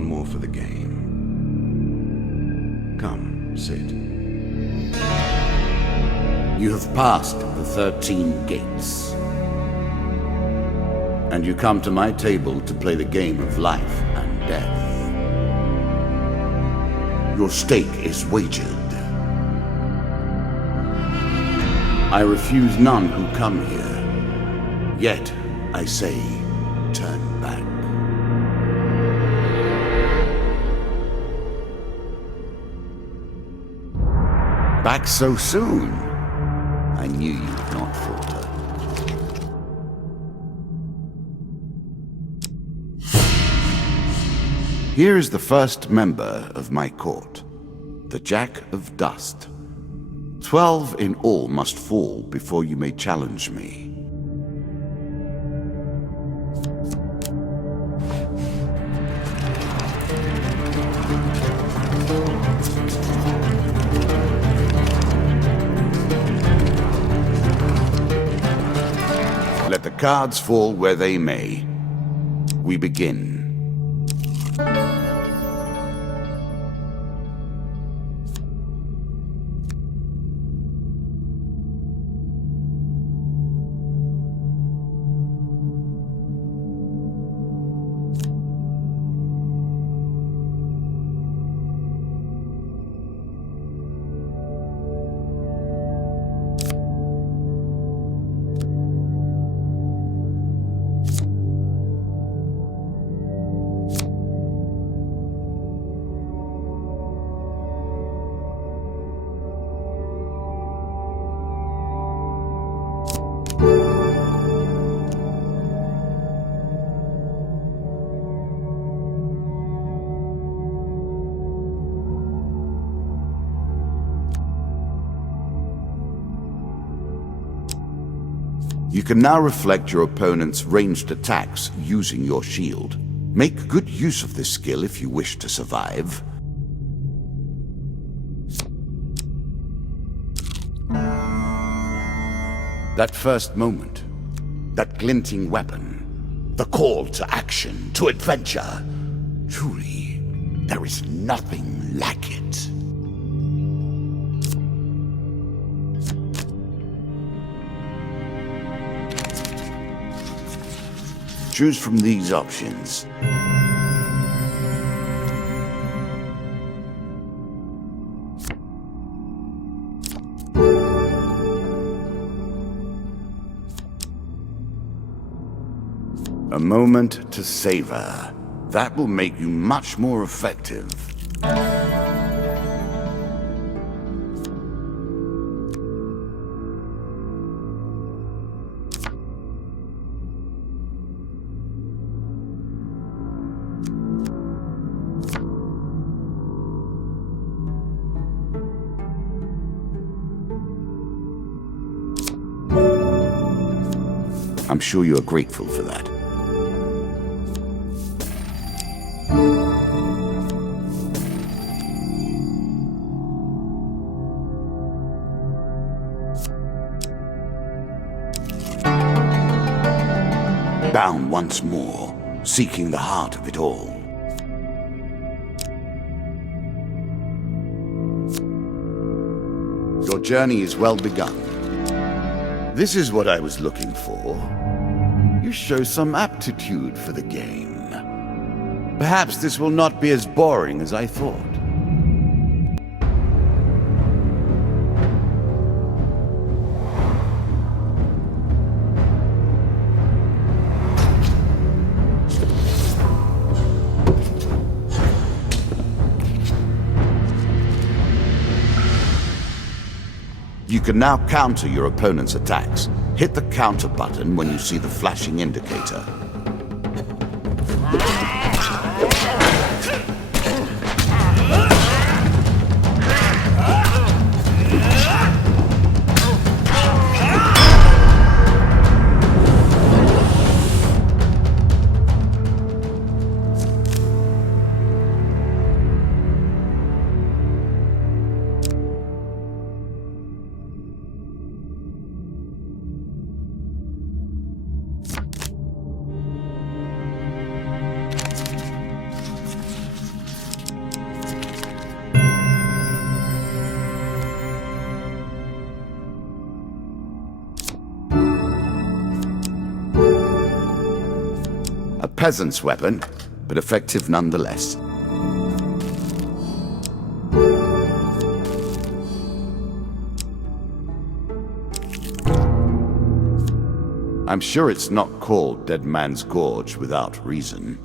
one more for the game. Come, sit. You have passed the 13 gates. And you come to my table to play the game of life and death. Your stake is wagered. I refuse none who come here. Yet, I say, turn back. Back so soon? I knew you would not falter. Here is the first member of my court, the Jack of Dust. 12 in all must fall before you may challenge me. Let the cards fall where they may. We begin. You can now reflect your opponent's ranged attacks using your shield. Make good use of this skill if you wish to survive. That first moment, that glinting weapon, the call to action, to adventure. Truly, there is nothing like it. Choose from these options. A moment to savor. That will make you much more effective. I'm sure you are grateful for that. Bound once more, seeking the heart of it all. Your journey is well begun. This is what I was looking for. You show some aptitude for the game. Perhaps this will not be as boring as I thought. You can now counter your opponent's attacks. Hit the counter button when you see the flashing indicator. peasant's weapon, but effective nonetheless. I'm sure it's not called Dead Man's Gorge without reason.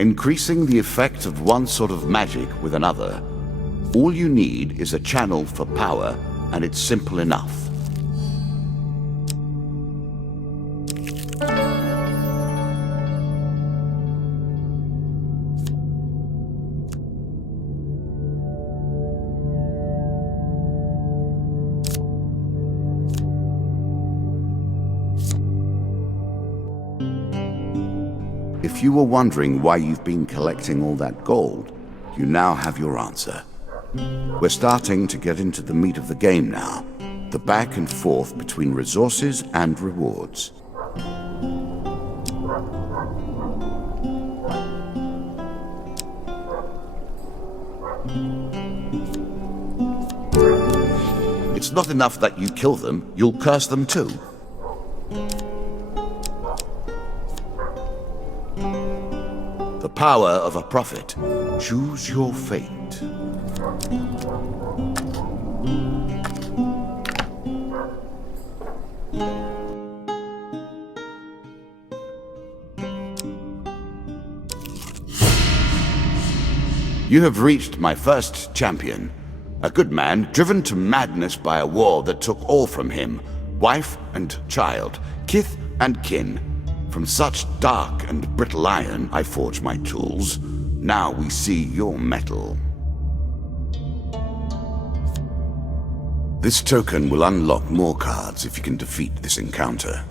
Increasing the effect of one sort of magic with another, all you need is a channel for power, and it's simple enough. If you were wondering why you've been collecting all that gold, you now have your answer. We're starting to get into the meat of the game now, the back and forth between resources and rewards. It's not enough that you kill them, you'll curse them too. The power of a prophet. Choose your fate. You have reached my first champion. A good man driven to madness by a war that took all from him. Wife and child, kith and kin. From such dark and brittle iron I forge my tools. Now we see your metal. This token will unlock more cards if you can defeat this encounter.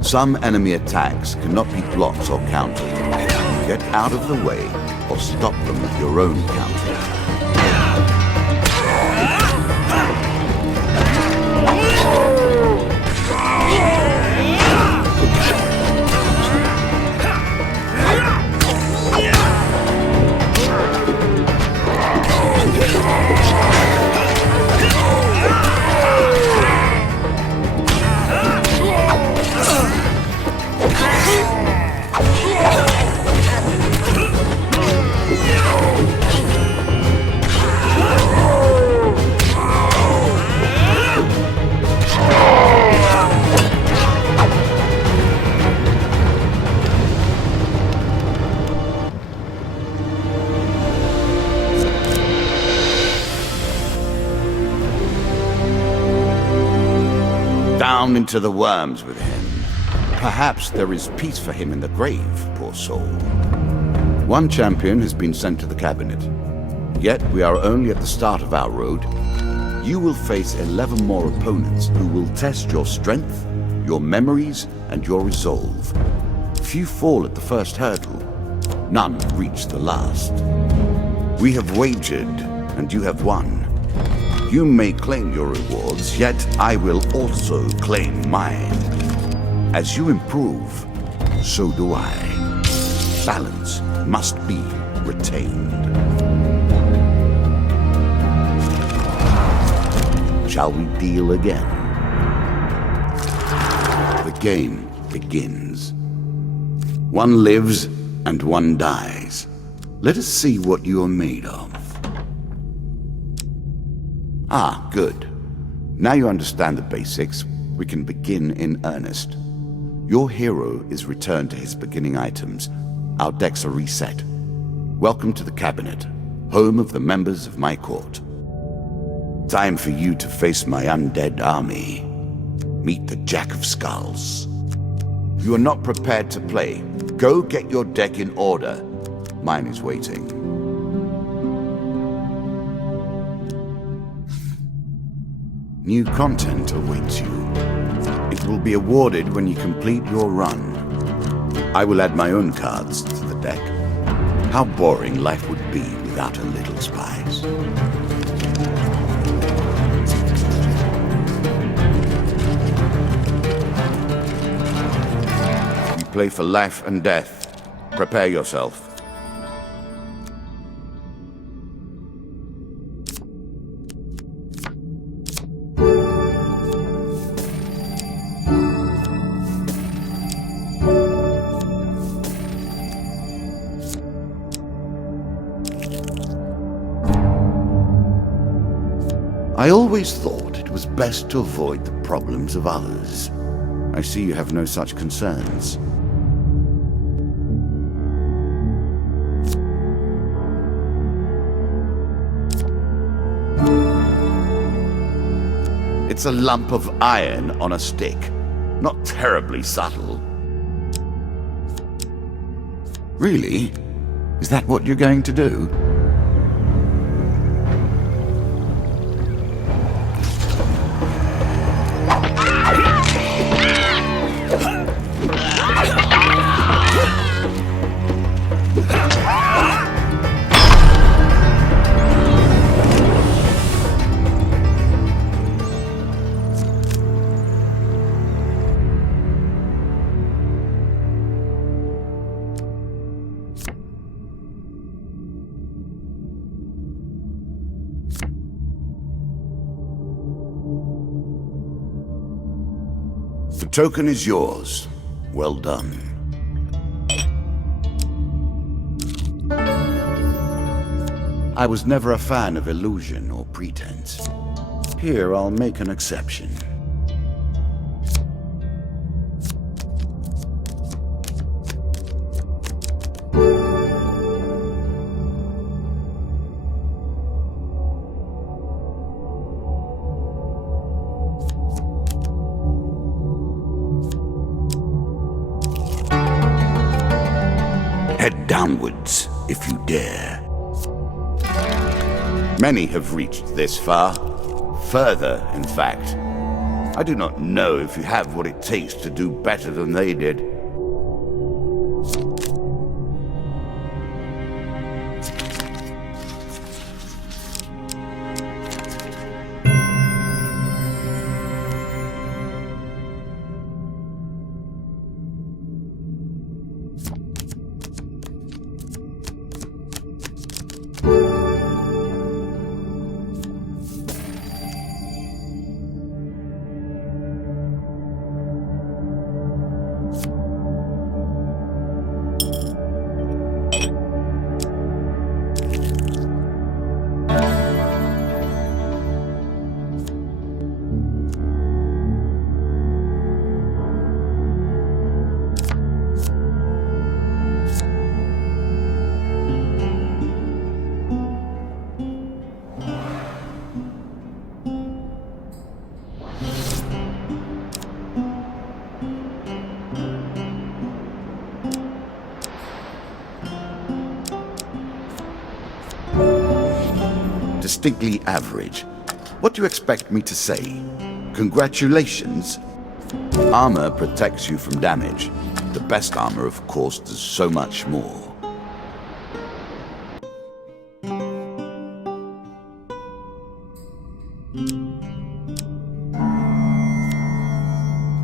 Some enemy attacks cannot be blocked or countered. Get out of the way or stop them with your own counter. Down into the worms with him. Perhaps there is peace for him in the grave, poor soul. One champion has been sent to the cabinet. Yet we are only at the start of our road. You will face 11 more opponents who will test your strength, your memories, and your resolve. Few fall at the first hurdle. None reach the last. We have wagered, and you have won. You may claim your rewards, yet I will also claim mine. As you improve, so do I. Balance must be retained. Shall we deal again? The game begins. One lives and one dies. Let us see what you are made of. Ah, good. Now you understand the basics, we can begin in earnest. Your hero is returned to his beginning items. Our decks are reset. Welcome to the cabinet, home of the members of my court. Time for you to face my undead army. Meet the Jack of Skulls. You are not prepared to play. Go get your deck in order. Mine is waiting. New content awaits you. It will be awarded when you complete your run. I will add my own cards to the deck. How boring life would be without a little spice. You play for life and death. Prepare yourself. I always thought it was best to avoid the problems of others. I see you have no such concerns. It's a lump of iron on a stick. Not terribly subtle. Really? Is that what you're going to do? The token is yours. Well done. I was never a fan of illusion or pretense. Here, I'll make an exception. Head downwards, if you dare. Many have reached this far. Further, in fact. I do not know if you have what it takes to do better than they did. Distinctly average. What do you expect me to say? Congratulations? Armor protects you from damage. The best armor, of course, does so much more.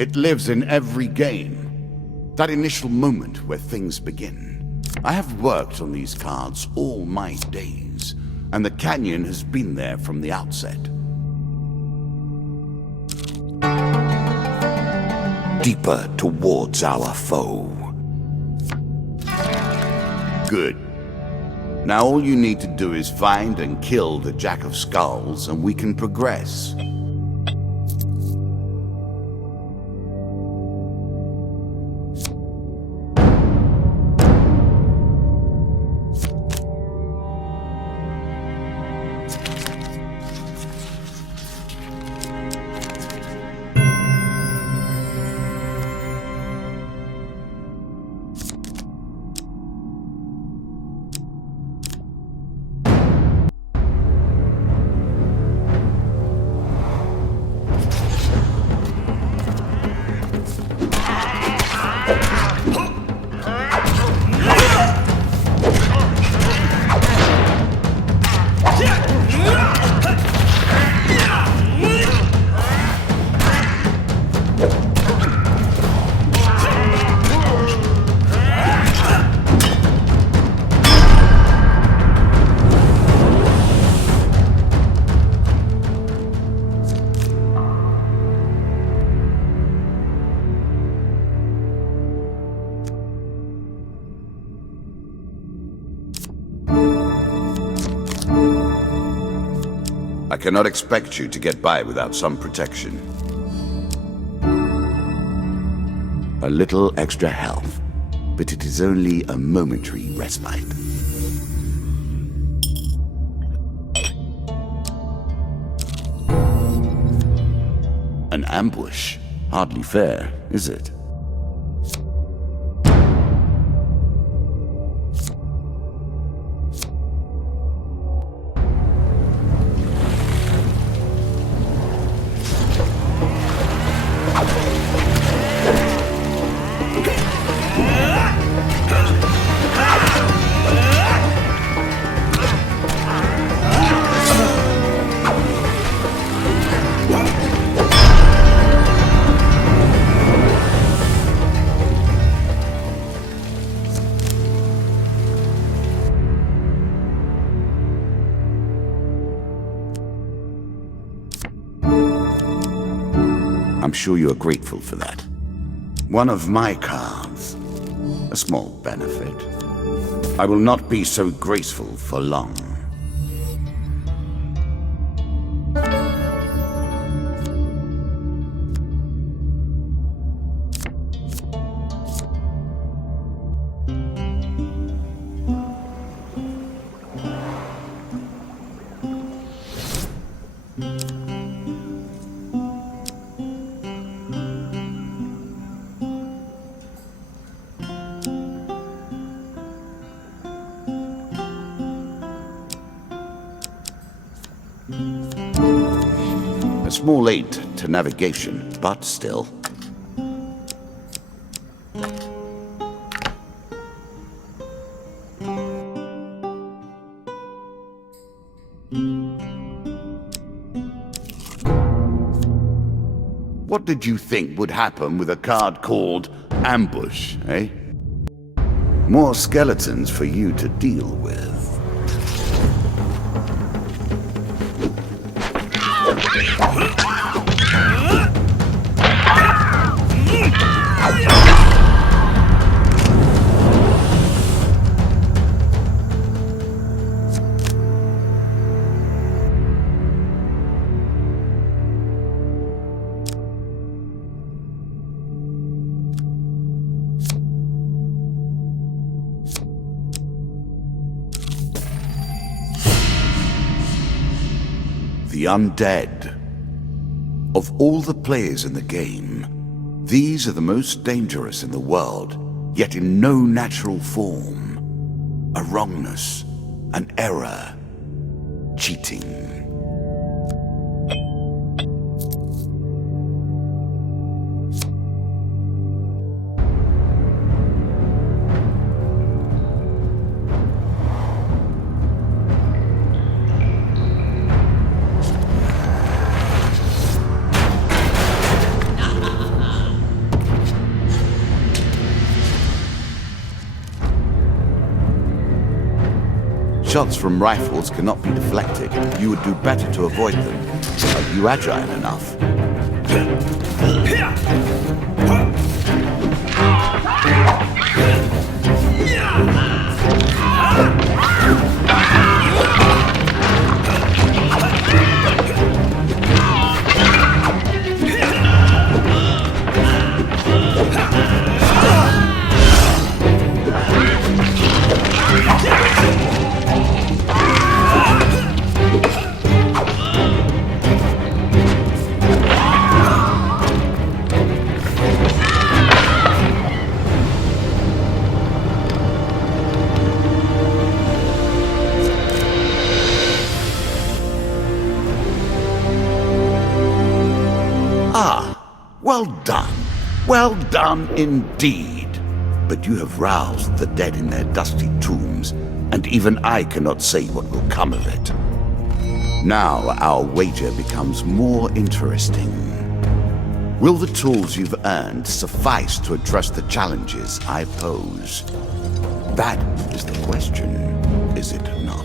It lives in every game. That initial moment where things begin. I have worked on these cards all my days, and the canyon has been there from the outset. Deeper towards our foe. Good. Now all you need to do is find and kill the Jack of Skulls, and we can progress. I cannot expect you to get by without some protection. A little extra health, but it is only a momentary respite. An ambush? Hardly fair, is it? I'm sure you are grateful for that. One of my cards. A small benefit. I will not be so graceful for long. A small aid to navigation, but still. What did you think would happen with a card called Ambush, eh? More skeletons for you to deal with. The undead. Of all the players in the game, these are the most dangerous in the world, yet in no natural form. A wrongness, an error, cheating. Shots from rifles cannot be deflected. You would do better to avoid them. Are you agile enough? Well done. Well done indeed. But you have roused the dead in their dusty tombs, and even I cannot say what will come of it. Now our wager becomes more interesting. Will the tools you've earned suffice to address the challenges I pose? That is the question, is it not?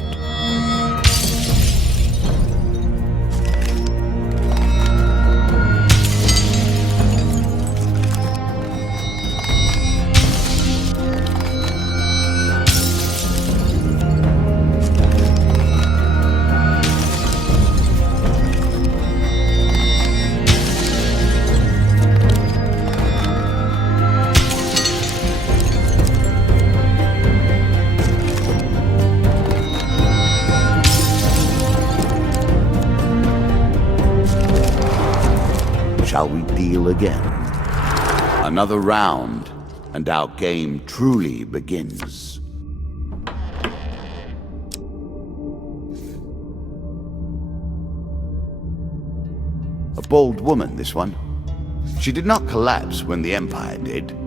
Shall we deal again? Another round, and our game truly begins. A bold woman, this one. She did not collapse when the Empire did.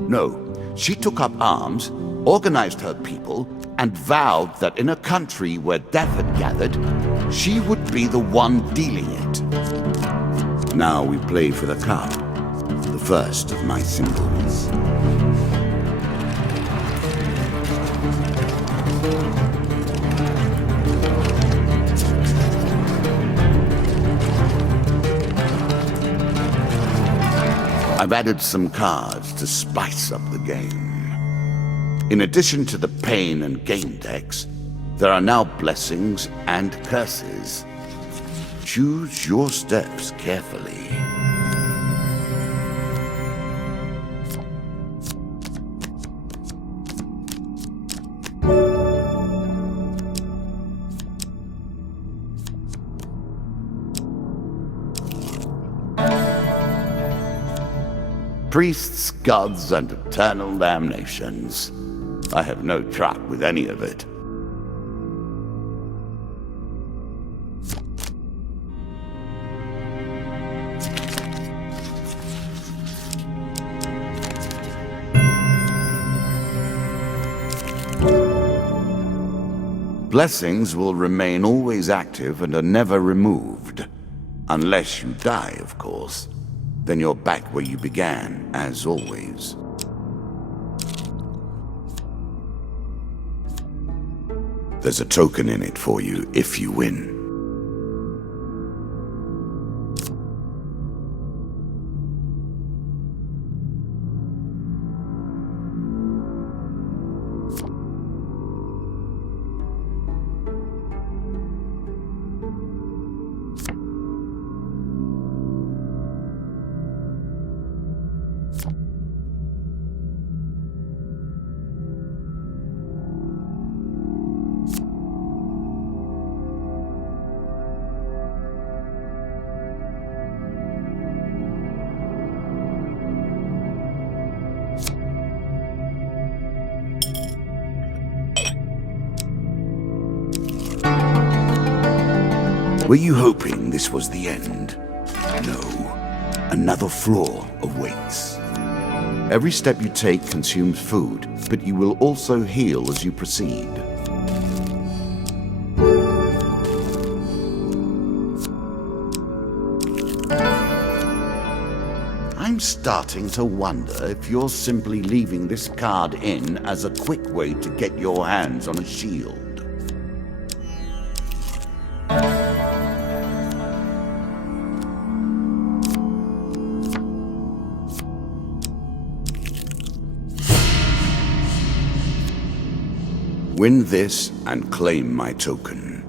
No, she took up arms, organized her people, and vowed that in a country where death had gathered, she would be the one dealing it. Now we play for the cup, the first of my symbols. I've added some cards to spice up the game. In addition to the pain and gain decks, there are now blessings and curses. Choose your steps carefully. Priests, gods, and eternal damnations. I have no truck with any of it. Blessings will remain always active and are never removed. Unless you die, of course. Then you're back where you began, as always. There's a token in it for you if you win. Were you hoping this was the end? No. Another floor awaits. Every step you take consumes food, but you will also heal as you proceed. I'm starting to wonder if you're simply leaving this card in as a quick way to get your hands on a shield. Win this and claim my token.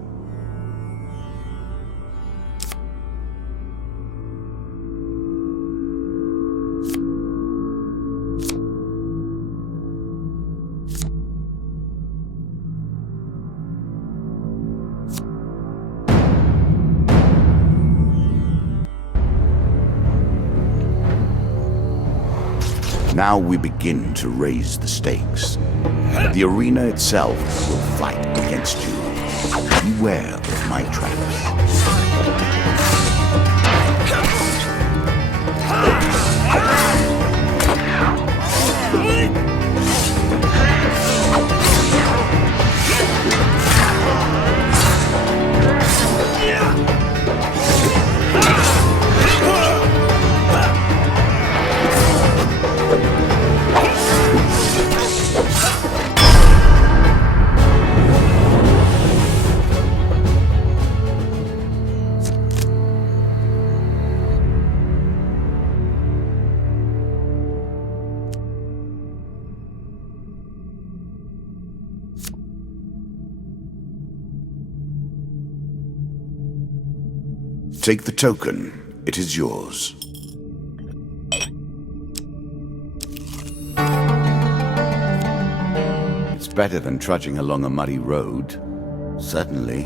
Now we begin to raise the stakes. The arena itself will fight against you. Beware of my traps. Take the token. It is yours. It's better than trudging along a muddy road. Certainly.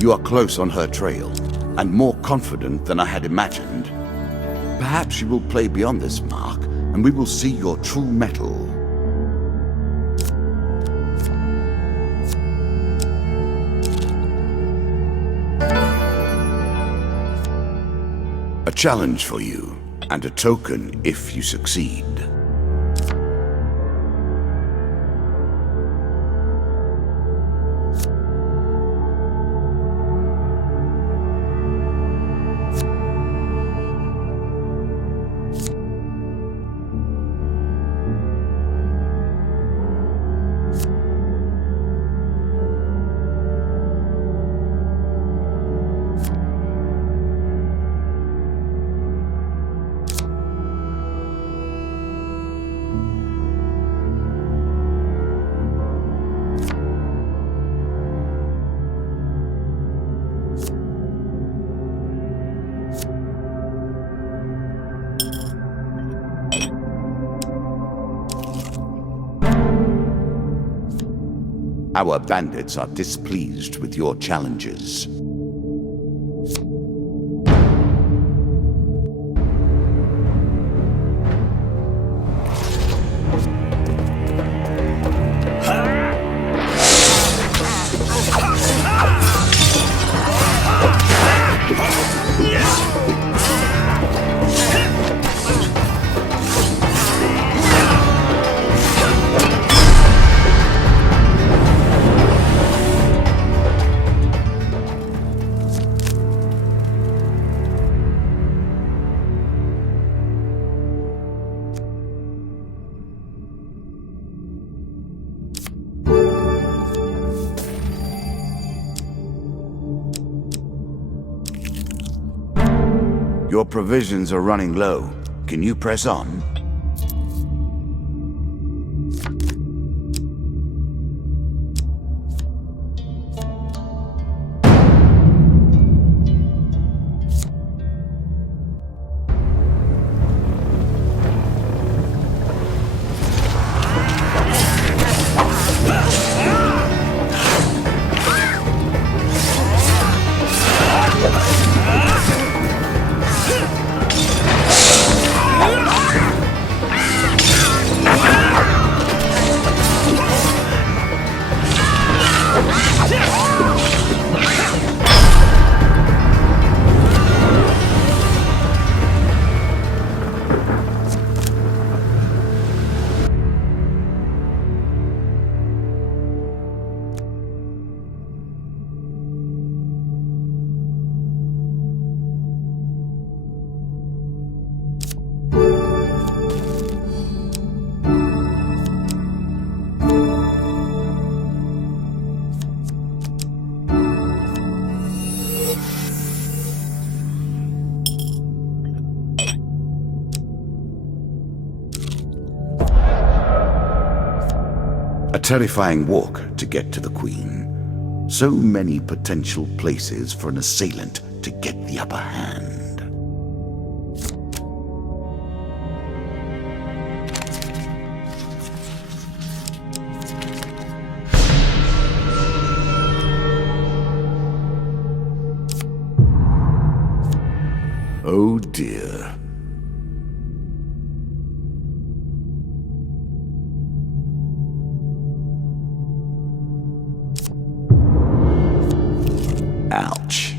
You are close on her trail, and more confident than I had imagined. Perhaps you will play beyond this mark, and we will see your true mettle. A challenge for you, and a token if you succeed. Our bandits are displeased with your challenges. Your provisions are running low. Can you press on? A terrifying walk to get to the Queen. So many potential places for an assailant to get the upper hand. Oh dear. Ouch.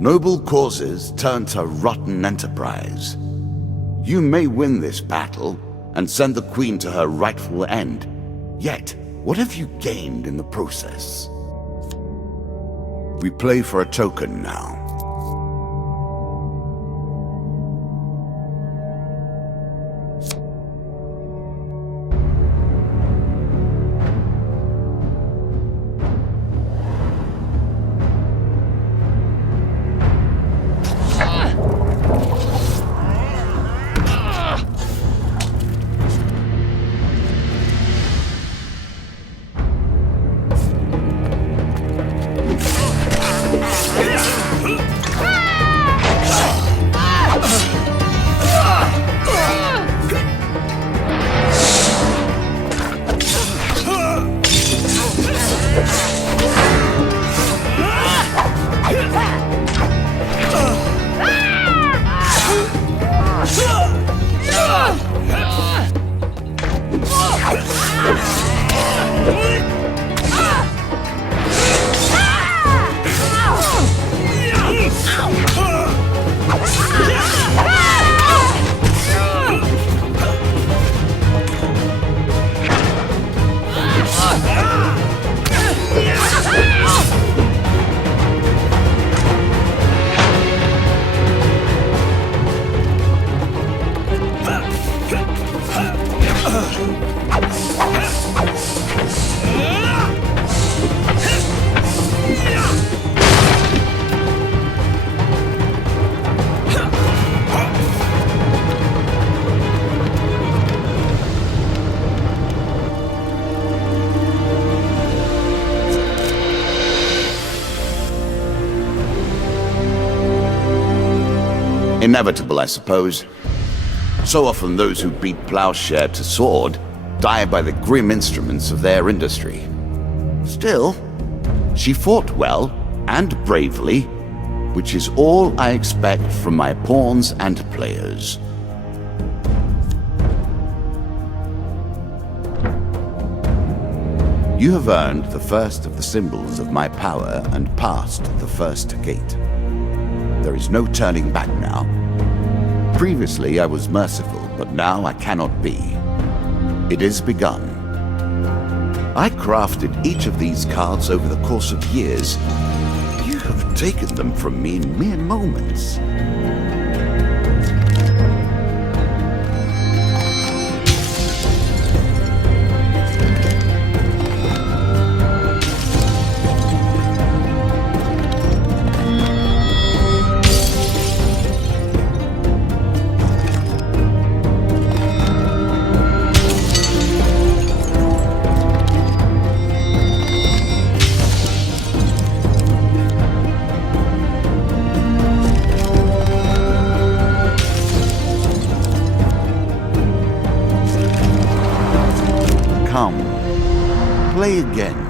Noble causes turn to rotten enterprise. You may win this battle and send the Queen to her rightful end. Yet, what have you gained in the process? We play for a token now. Inevitable, I suppose. So often those who beat plowshare to sword die by the grim instruments of their industry. Still, she fought well and bravely, which is all I expect from my pawns and players. You have earned the first of the symbols of my power and passed the first gate. There is no turning back now. Previously I was merciful, but now I cannot be. It is begun. I crafted each of these cards over the course of years. You have taken them from me in mere moments. Come, play again.